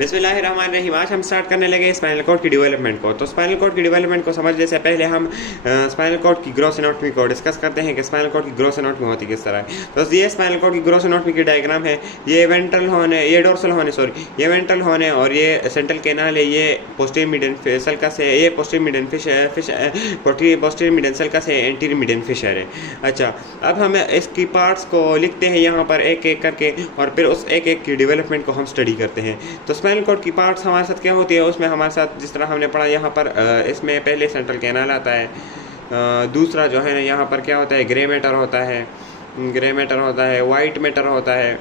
बिस्मिल्लाहिर्रहमानिर्रहीम। आज हम स्टार्ट करने लगे स्पाइनल कॉर्ड की डेवलपमेंट को। तो स्पाइनल कॉर्ड की डेवलपमेंट को समझने से पहले हम स्पाइनल कॉर्ड की ग्रोथ एनाटॉमी को डिस्कस करते हैं कि स्पाइनल कॉर्ड की ग्रोथ एनाटॉमी होती किस तरह है। तो ये स्पाइनल कॉर्ड की ग्रोथ एनाटॉमी की डायग्राम है। ये वेंट्रल होने, ये डोर्सल होने, सॉरी ये वेंट्रल होने और ये सेंट्रल कैनाल है, ये पोस्टीरियर मीडियन सल्कस है, ये posterior median posterior median sulcus है, एंटीरियर मीडियन फिशर है। अच्छा, अब हम इसकी पार्ट्स को लिखते हैं यहाँ पर एक एक करके और फिर उस एक एक की डेवलपमेंट को हम स्टडी करते हैं। तो स्पाइनल कॉर्ड की पार्ट्स हमारे साथ क्या होती है, उसमें हमारे साथ जिस तरह हमने पढ़ा यहाँ पर इसमें पहले सेंट्रल कैनाल आता है। दूसरा जो है यहाँ पर क्या होता है, ग्रे मैटर होता है, ग्रे मैटर होता है, वाइट मैटर होता है,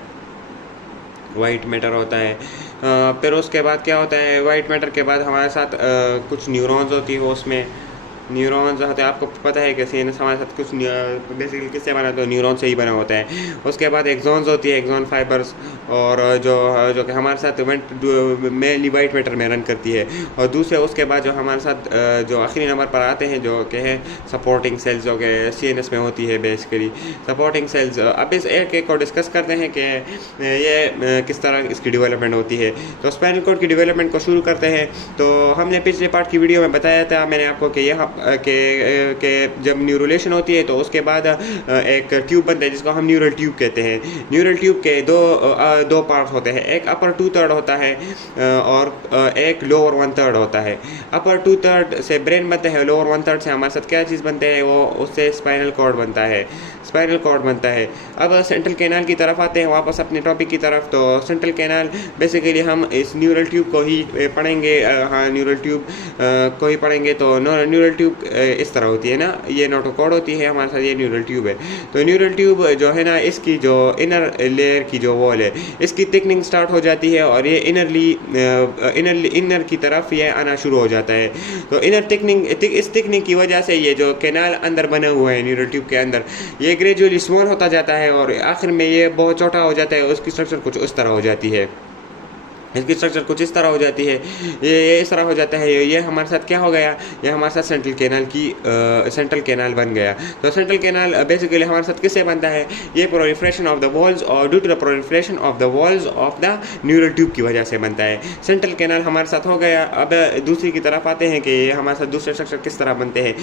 वाइट मैटर होता है। फिर उसके बाद क्या होता है, वाइट मैटर के बाद हमारे साथ कुछ न्यूरॉन्स होती है, उसमें न्यूरॉन्स होते हैं। आपको पता है कि सीएनएस हमारे साथ कुछ बेसिकली किससे बना, तो न्यूरॉन से ही बना होता है। उसके बाद एक्सॉन्स होती है, एक्सॉन फाइबर्स, और जो कि हमारे साथ मेनली वाइट मैटर में रन करती है। और दूसरे उसके बाद जो हमारे साथ जो आखिरी नंबर पर आते हैं जो कि है सपोर्टिंग सेल्स, जो कि सीएनएस में होती है बेसिकली सपोर्टिंग सेल्स। अब इस एक एक को डिस्कस करते हैं कि ये किस तरह इसकी डेवलपमेंट होती है। तो स्पाइनल कॉर्ड की डेवलपमेंट को शुरू करते हैं। तो हमने पिछले पार्ट की वीडियो में बताया था मैंने आपको कि यह के जब न्यूरुलेशन होती है तो उसके बाद एक ट्यूब बनता है जिसको हम न्यूरल ट्यूब कहते हैं। न्यूरल ट्यूब के दो पार्ट होते हैं, एक अपर 2/3 होता है और एक लोअर 1/3 होता है। अपर 2/3 से ब्रेन बनता है, लोअर 1/3 से हमारे साथ क्या चीज़ बनते हैं, वो उससे स्पाइनल कॉर्ड बनता है, स्पाइनल कॉर्ड बनता है। अब सेंट्रल कैनाल की तरफ आते हैं वापस अपने टॉपिक की तरफ। तो सेंट्रल कैनाल बेसिकली हम इस न्यूरल ट्यूब को ही पढ़ेंगे, हाँ न्यूरल ट्यूब को ही पढ़ेंगे। तो न्यूरल ट्यूब इस तरह होती है ना, ये नोटोकॉर्ड होती है हमारे साथ, ये न्यूरल ट्यूब है। तो न्यूरल ट्यूब जो है ना, इसकी जो इनर लेयर की जो वॉल है इसकी थिकनिंग स्टार्ट हो जाती है और ये इनर की तरफ ये आना शुरू हो जाता है। तो इनर थिकनिंग, इस थिकनिंग की वजह से ये जो कैनाल अंदर बना हुआ है न्यूरल ट्यूब के अंदर, ये ग्रेजुअली स्मॉल होता जाता है और आखिर में ये बहुत छोटा हो जाता है। उसकी स्ट्रक्चर कुछ उस तरह हो जाती है, इसकी स्ट्रक्चर कुछ इस तरह हो जाती है, ये इस तरह हो जाता है। ये हमारे साथ क्या हो गया, ये हमारे साथ सेंट्रल कैनाल की सेंट्रल कैनाल बन गया। तो सेंट्रल कैनाल बेसिकली हमारे साथ किससे बनता है, ये प्रोलिफरेशन ऑफ द वॉल्स और due to the proliferation of the walls of the neural tube की वजह से बनता है। सेंट्रल कैनाल हमारे साथ हो गया। अब दूसरी की तरफ आते हैं कि हमारे साथ दूसरे स्ट्रक्चर किस तरह बनते हैं।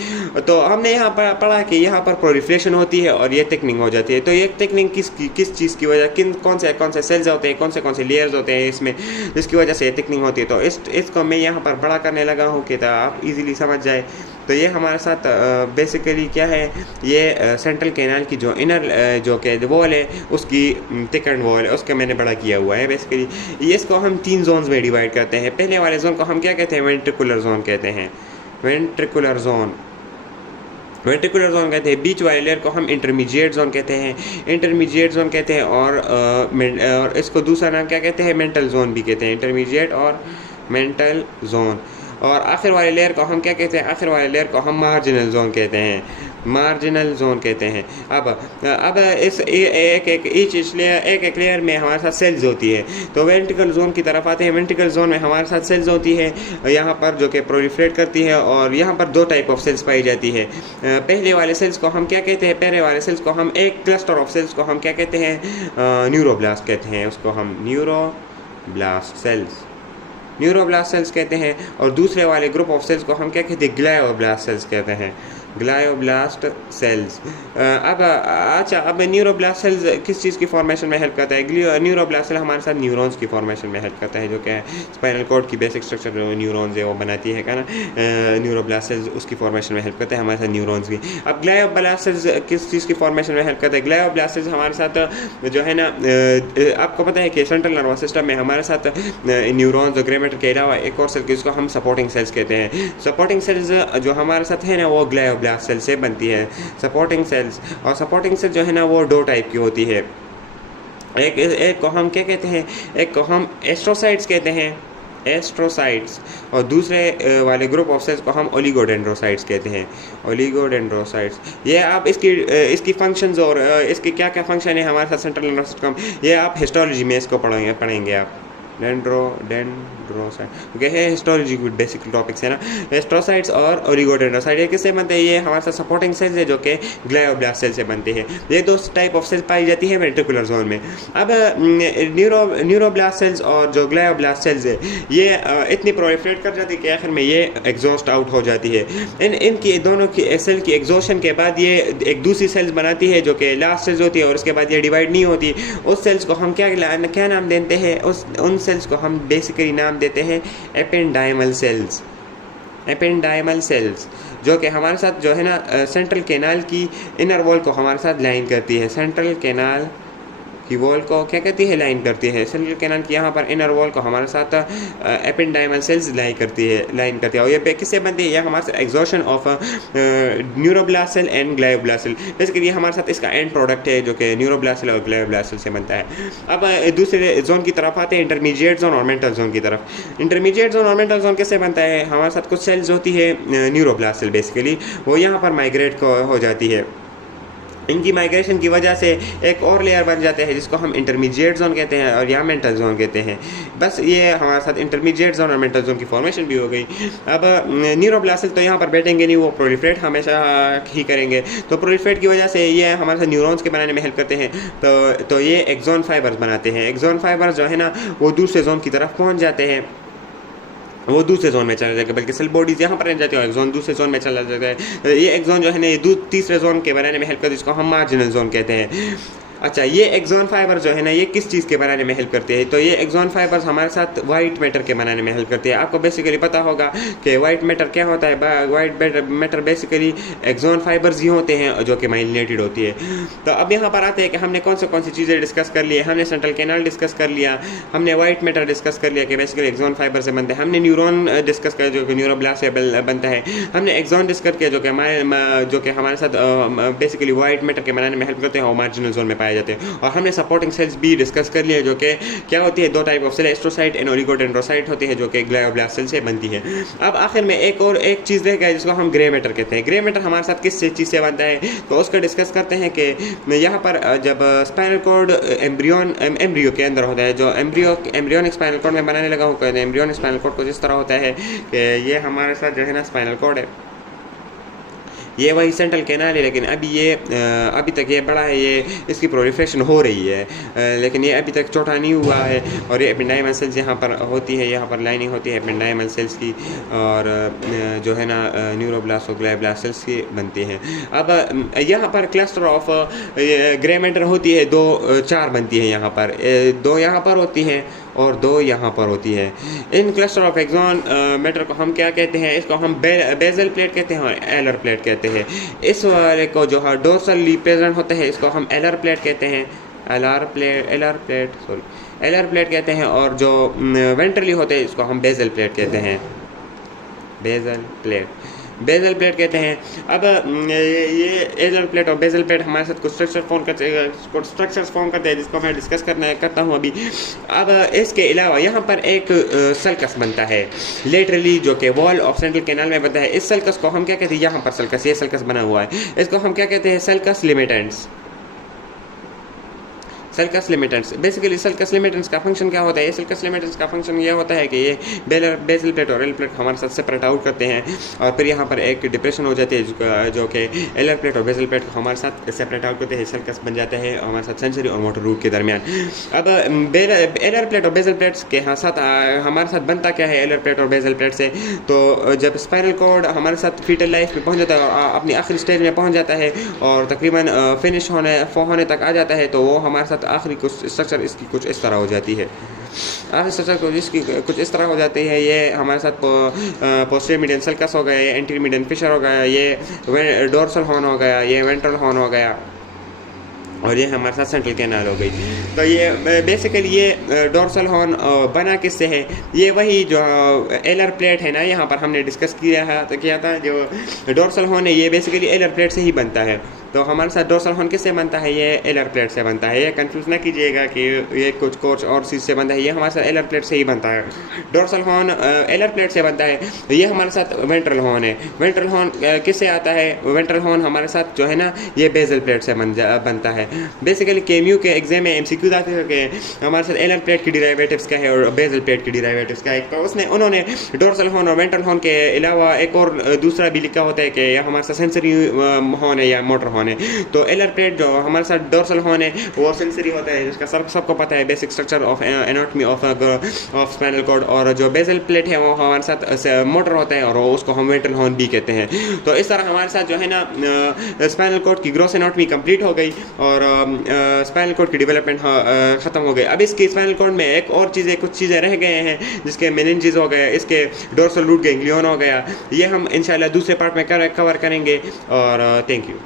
तो हमने यहाँ पर पढ़ा कि यहाँ पर प्रोलिफरेशन होती है और ये थिकनिंग हो जाती है। तो ये थिकनिंग किस चीज़ की वजह, कौन से सेल्स होते हैं, कौन से लेयर्स होते हैं इसमें, जिसकी वजह से थिकनिंग होती है। तो इसको मैं यहाँ पर बड़ा करने लगा हूँ कि आप इजीली समझ जाए। तो ये हमारे साथ बेसिकली क्या है, ये सेंट्रल कैनाल की जो इनर जो कि वॉल है उसकी थिकन वॉल है, उसका मैंने बड़ा किया हुआ है। बेसिकली इसको हम 3 जोन्स में डिवाइड करते हैं। पहले वाले जोन को हम क्या कहते हैं, वेंट्रिकुलर जोन कहते हैं, वेंट्रिकुलर जोन, वेंट्रिकुलर जोन कहते हैं। बीच वाले लेयर को हम इंटरमीडिएट जोन कहते हैं, इंटरमीडिएट जोन कहते हैं। और इसको दूसरा नाम क्या कहते हैं, मेंटल जोन भी कहते हैं, इंटरमीडिएट और मेंटल जोन। और आखिर वाले लेयर को हम क्या कहते हैं, आखिर वाले लेयर को हम मार्जिनल जोन कहते हैं, मार्जिनल जोन कहते हैं। अब इस एक लेयर में हमारे साथ सेल्स होती है। तो वेंट्रिकल जोन की तरफ आते हैं। वेंट्रिकल जोन में हमारे साथ सेल्स होती है यहाँ पर जो कि प्रोलिफरेट करती है और यहाँ पर 2 टाइप ऑफ सेल्स पाई जाती है। पहले वाले सेल्स को हम क्या कहते हैं, पहले वाले सेल्स को हम एक क्लस्टर ऑफ सेल्स को हम क्या कहते हैं, न्यूरोब्लास्ट कहते हैं, उसको हम न्यूरोब्लास्ट सेल्स कहते हैं। और दूसरे वाले ग्रुप ऑफ सेल्स को हम क्या कहते हैं, ग्लायोब्लास्ट सेल्स कहते हैं, ग्लायोब्लास्ट सेल्स। अब न्यूरोब्लास्ट सेल्स किस चीज़ की फॉर्मेशन में हेल्प करता है, न्यूरोब्लास्ट सेल हमारे साथ न्यूरॉन्स की फॉर्मेशन में हेल्प करता है, जो कि स्पाइनल कॉर्ड की बेसिक स्ट्रक्चर जो न्यूरॉन्स है वो बनाती है ना, न्यूरोब्लास्ट सेल्स उसकी फॉर्मेशन में हेल्प करते हैं हमारे साथ न्यूरॉन्स की। अब ग्लायोब्लास्ट सेल्स किस चीज़ की फॉर्मेशन में हेल्प करता है, ग्लायोब्लास्ट सेल्स हमारे साथ जो है ना, आपको पता है कि सेंट्रल नर्वस सिस्टम में हमारे साथ न्यूरॉन्स और ग्रे मैटर के अलावा एक और सेल जिसको हम सपोर्टिंग सेल्स कहते हैं। सपोर्टिंग सेल्स जो हमारे साथ है ना, वो ग्लायोब्लास्ट सेल से बनती है, सपोर्टिंग सेल्स। और सपोर्टिंग सेल जो है ना वो 2 टाइप की होती है। एक को हम क्या कहते हैं, एक को हम एस्ट्रोसाइट्स कहते हैं, एस्ट्रोसाइट्स। और दूसरे वाले ग्रुप ऑफ सेल्स को हम ओलिगोडेंड्रोसाइट्स कहते हैं, ओलिगोडेंड्रोसाइट्स। ये आप इसकी फंक्शंस और इसके क्या क्या फंक्शन है हमारे साथ सेंट्रल नर्वस सिस्टम, ये आप हिस्टोलॉजी में इसको पढ़ेंगे आप। डेंड्रोसाइट, ओके है हिस्टोलॉजी की बेसिक टॉपिक्स है ना। एस्ट्रोसाइट्स और ओलिगोडेंड्रोसाइट ये किससे बनते हैं? ये हमारे साथ सपोर्टिंग सेल्स है जो कि ग्लायोब्लास्ट सेल से बनते हैं। ये दो टाइप ऑफ सेल्स पाई जाती है वेंट्रिकुलर जोन में। अब न्यूरोब्लास्ट सेल्स और जो ग्लायोब्लास्ट सेल्स है ये इतनी प्रोलिफरेट कर जाती है कि आखिर में ये एग्जॉस्ट आउट हो जाती है। इनकी दोनों की सेल की एग्जॉशन के बाद ये एक दूसरी सेल्स बनाती है जो कि लास्ट सेल्स होती है, और उसके बाद ये डिवाइड नहीं होती। उस सेल्स को हम क्या नाम देते हैं? उन सेल्स को हम बेसिकली नाम देते हैं एपेंडाइमल सेल्स। एपेंडाइमल सेल्स जो कि हमारे साथ जो है ना सेंट्रल कैनाल की इनर वॉल को हमारे साथ लाइन करती है। सेंट्रल कैनाल की वॉल को क्या कहती है? लाइन करती है। सेंट्रल कैनाल की यहाँ पर इनर वॉल को हमारे साथ एपेंडाइमल सेल्स लाइन करती है। और ये किससे बनती है? यह हमारे साथ exhaustion of neuroblast cell and glioblast cell, basically ये हमारे साथ इसका एंड प्रोडक्ट है जो कि न्यूरोब्लास्ट सेल और ग्लायोब्लास्ट सेल से बनता है। अब दूसरे जोन की तरफ आते हैं, इंटरमीडिएट जोन और मेंटल जोन की तरफ। इंटरमीडिएट जोन और मेंटल जोन कैसे बनता है? हमारे साथ कुछ सेल्स होती है न्यूरोब्लास्ट सेल, बेसिकली वो यहाँ पर माइग्रेट हो जाती है। इनकी माइग्रेशन की वजह से एक और लेयर बन जाते हैं जिसको हम इंटरमीडिएट जोन कहते हैं और यहाँ मेंटल जोन कहते हैं। बस ये हमारे साथ इंटरमीडिएट जोन और मेंटल जोन की फॉर्मेशन भी हो गई। अब न्यूरोब्लास्ट सेल तो यहाँ पर बैठेंगे नहीं, वो प्रोलिफरेट हमेशा ही करेंगे। तो प्रोलिफरेट की वजह से ये हमारे साथ न्यूरॉन्स के बनाने में हेल्प करते हैं। तो ये एक्सॉन फाइबर्स बनाते हैं। एक्सॉन फाइबर्स जो है ना वो दूसरे जोन की तरफ पहुँच जाते हैं, वो दूसरे जोन में चला जाएगा, बल्कि सेल बॉडीज यहाँ पर रह जाती है और एक्सॉन दूसरे जोन में चला जाता है। ये एक्सॉन जो है ना ये तीसरे जोन के बनाने में हेल्प करती है, जिसको हम मार्जिनल जोन कहते हैं। अच्छा, ये एक्सॉन फाइबर जो है ना ये किस चीज़ के बनाने में हेल्प करते हैं? तो ये एक्सॉन फाइबर्स हमारे साथ वाइट मैटर के बनाने में हेल्प करते हैं। आपको बेसिकली पता होगा कि वाइट मैटर क्या होता है। White matter basically axon fibres ही होते हैं जो कि माइलिनेटेड होती है। तो अब यहाँ पर आते हैं कि हमने कौन सी चीज़ें डिस्कस कर ली है। हमने सेंट्रल कैनाल डिस्कस कर लिया, हमने वाइट मैटर डिस्कस कर लिया कि बेसिकली एक्सॉन फाइबर से बनते हैं, हमने न्यूरॉन डिस्कस किया जो कि न्यूरोब्लास्ट से बनता है, हमने एक्सॉन डिस्कस किया जो कि हमारे साथ बेसिकली वाइट मैटर के बनाने में हेल्प करते हैं और मार्जिनल जोन में पाए जाते हैं। और हमने सपोर्टिंग सेल्स भी डिस्कस कर लिया जो कि क्या होती है? दो type of cell, astrocyte and oligodendrocyte होती है जो कि ग्लायोब्लास्ट सेल से बनती है। अब आखिर में एक चीज़ रह गई जिसको हम ग्रे मैटर कहते हैं। ग्रे मैटर हमारे साथ किस चीज़ से बनता है तो उसका डिस्कस करते हैं कि यहाँ पर जब स्पाइनल कॉर्ड एम्ब्रियो के अंदर होता है, जो एम्ब्रियोनिक स्पाइनल कॉर्ड में बनाने लगा हो, कहते हैं एम्ब्रियोनिक स्पाइनल कॉर्ड को जिस तरह होता है कि ये हमारे साथ जो है ना स्पाइनल कॉर्ड है, ये वही सेंट्रल कैनाल है, लेकिन अभी तक ये बड़ा है, ये इसकी प्रोलिफरेशन हो रही है, लेकिन ये अभी तक छोटा नहीं हुआ है। और ये एपेंडाइमल सेल्स यहाँ पर होती है, यहाँ पर लाइनिंग होती है एपेंडाइमल सेल्स की, और जो है ना न्यूरोब्लास्ट और ग्लायोब्लास्ट सेल्स की बनती हैं। अब यहाँ पर क्लस्टर ऑफ ग्रे मैटर होती है, 4 बनती है यहाँ पर, 2 यहाँ पर होती हैं और 2 यहाँ पर होती है। इन क्लस्टर ऑफ एक्सॉन मैटर को हम क्या कहते हैं? इसको हम बेजल प्लेट कहते हैं और एलर प्लेट कहते हैं। इस वाले को जो है डोर्सली प्रेजेंट होते हैं इसको हम एलर प्लेट कहते हैं, एलर प्लेट कहते हैं, और जो वेंट्रली होते हैं इसको हम बेजल प्लेट कहते हैं, बेजल प्लेट कहते हैं। अब ये एलर प्लेट और बेजल प्लेट हमारे साथ कुछ स्ट्रक्चर्स फॉर्म करते हैं जिसको मैं डिस्कस करता हूँ अभी। अब इसके अलावा यहाँ पर एक सल्कस बनता है लेटरली जो कि वॉल ऑफ सेंट्रल कैनाल में बनता है। इस सल्कस को हम क्या कहते हैं? यहाँ पर सल्कस, ये सल्कस बना हुआ है, इसको हम क्या कहते हैं? सल्कस लिमिटेंट्स। सल्कस लिमिटेंट्स, बेसिकली सल्कस लिमिटेंट्स का फंक्शन क्या होता है? सल्कस लिमिटेंट्स का फंक्शन ये होता है कि ये बेजल प्लेट और एलर प्लेट हमारे साथ सेपरेट आउट करते हैं, और फिर यहाँ पर एक डिप्रेशन हो जाती है जो कि एलर प्लेट और बेजल प्लेट को हमारे साथ सेपरेट आउट करते हैं, सल्कस बन जाता है हमारे साथ सेंसरी और मोटर रूट के दरमियान। अब एलर प्लेट और बेजल प्लेट्स के साथ हमारे साथ बनता क्या है एलर प्लेट और बेजल प्लेट से? तो जब स्पाइनल कॉर्ड हमारे साथ फीटल लाइफ में पहुँच जाता है और अपनी आखिरी स्टेज में पहुँच जाता है और तकरीबन फिनिश होने तक आ जाता है, तो वो हमारे साथ आखिरी कुछ स्ट्रक्चर इसकी कुछ इस तरह हो जाती है। आखिरी स्ट्रक्चर कुछ इस तरह हो जाती है। ये हमारे साथ पोस्टीरियर मीडियन सल्कस हो गया, ये एंटीरियर मीडियन फिशर हो गया, ये डोर्सल हॉर्न हो गया, ये वेंट्रल हॉर्न हो गया, और ये हमारे साथ सेंट्रल कैनाल हो गई। तो ये बेसिकली ये डोर्सल हॉर्न बना किससे है? ये वही जो एलर प्लेट है ना, यहाँ पर हमने डिस्कस किया था, जो डोर्सल हॉर्न है ये बेसिकली एलर प्लेट से ही बनता है। तो हमारे साथ डोर्सल हॉर्न किससे बनता है? ये एलर प्लेट से बनता है। ये कंफ्यूज ना कीजिएगा कि ये कुछ और चीज़ से बनता है, ये हमारे साथ एलर प्लेट से ही बनता है। डोर्सल हॉर्न एलर प्लेट से बनता है। ये हमारे साथ वेंट्रल हॉर्न है। वेंट्रल हॉर्न किससे आता है? वेंट्रल हॉर्न हमारे साथ जो है ना ये बेजल प्लेट से बनता है। बेसिकली केम्यू के एग्जाम में एमसीक्यू आते हैं कि हमारे साथ एलर प्लेट की डिराइवेटिव्स क्या है और बेजल प्लेट की डिराइवेटिव्स क्या है। तो उन्होंने डोर्सल हॉर्न और वेंट्रल हॉर्न के अलावा एक और दूसरा भी लिखा होता है कि यह हमारे साथ सेंसरी हॉर्न है या मोटर हॉर्न है। तो एलर प्लेट जो हमारे साथ डोर्सल हॉर्न है वो सेंसरी होता है, जिसका सबको पता है basic structure of anatomy of spinal cord. और जो बेजल प्लेट है वो हमारे साथ मोटर होता है और उसको हम वेंट्रल हॉर्न भी कहते हैं। तो इस तरह हमारे साथ जो है ना स्पाइनल कॉर्ड की ग्रोस एनाटॉमी कंप्लीट हो गई और स्पाइनल कॉर्ड की डेवलपमेंट खत्म हो गई। अब इसकी स्पाइनल कॉर्ड में एक और कुछ चीज़ें रह गए हैं, जिसके मेनिंजेस हो गए, इसके डोर्सल रूट गैंग्लियन हो गया। ये हम इंशाल्लाह दूसरे पार्ट में कवर करेंगे। और थैंक यू।